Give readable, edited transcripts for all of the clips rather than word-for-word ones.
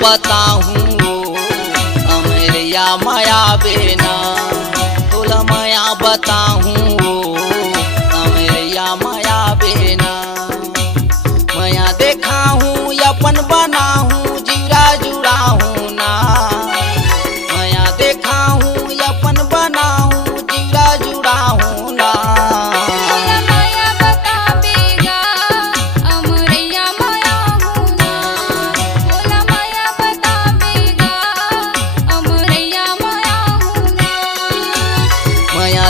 बताऊं अमरिया माया बेना तोला माया बताऊं अमरिया माया बेना माया देखा हूँ अपन बना हूँ जीरा जुड़ा हूँ ना माया देखा हूँ अपन बना हूँ जीरा जुड़ा हूँ ना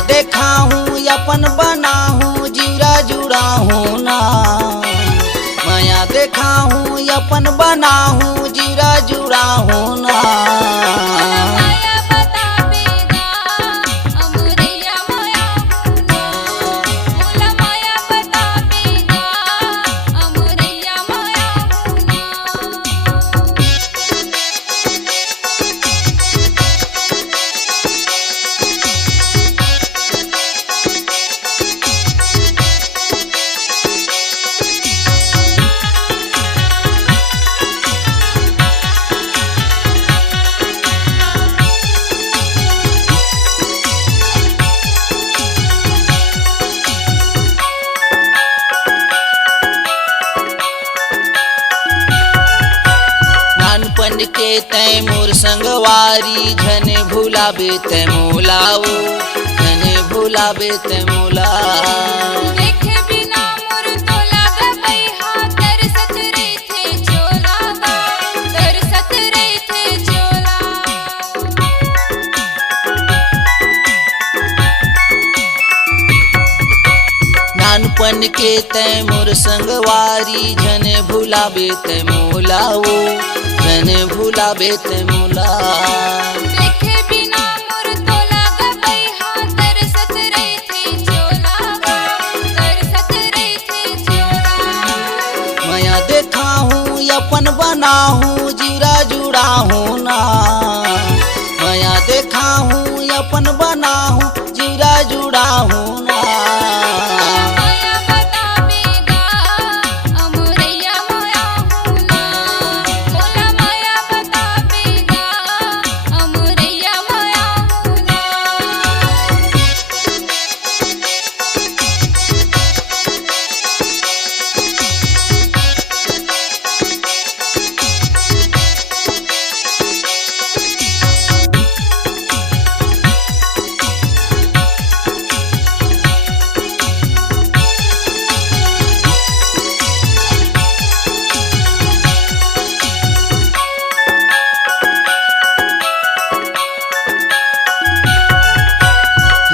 देखा हूँ अपन बना हूँ जीरा जुड़ा हूँ ना माया देखा हूँ अपन बना हूँ जीरा जुड़ा हूँ ना नानपन के तय मोर संगवारी झन भुलाबे तय मोलाओ झन भुलाबे तय मोला नानपन के तय मोर संगवारी झन भुलाबे तय मोलाओ झन भुलाबे तय मोला देखे बिना मोर तोला गबैहा तरसत रहिथे चोला तरसत रहिथे चोला माया देखा हूँ अपन बना हूँ जीरा जुड़ा हूँ ना माया देखा हूँ अपन बना हूँ जीरा जुड़ा हूँ ना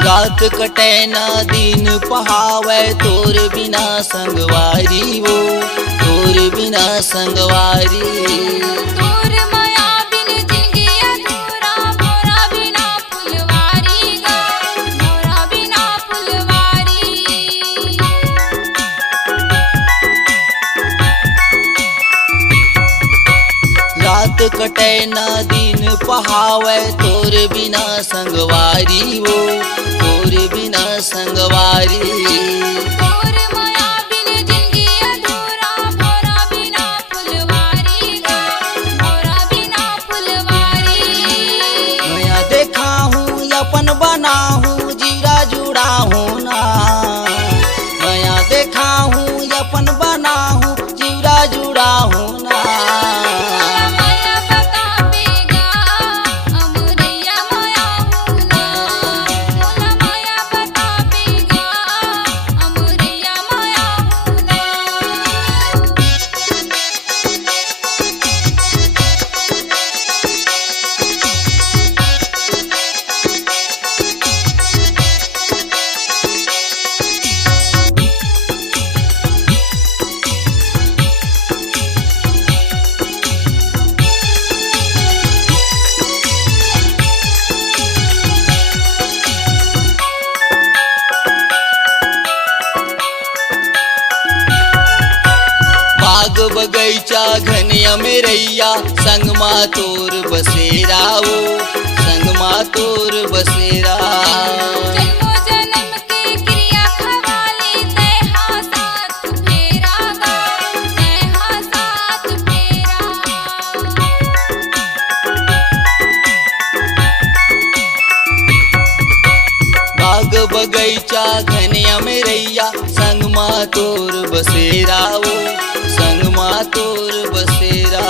रात कटे ना दिन पहावे तोर बिना संगवारी वो तोर बिना संगवारी तोर माया बिन जिंदगी अधूरा मोरा बिना फुलवारी गा मोरा बिना फुलवारी रात कटे ना दिन पहावे तोर बिना संगवारी वो तोर बिना संगवारी तोर माया बिन जिंदगी अधूरा मोरा बिना फुलवारी गा मोरा बिना फुलवारी माया देखा हूँ अपन बना हूँ जीरा जुड़ा हूँ ना माया देखा हूँ अपन बना हूँ जीरा जुड़ा हूँ ना बाग बगैचा घनिया में रैया संगमा तोर बसेरा वो संगमा तोर बसेरा जन्मों जन्म की क्रिया खवाली तय हा साथ फेरा गा तय हा साथ फेरा बाग बगैचा घनिया में रैया संग माँ तोर बसेरा ओ संग माँ तोर बसेरा।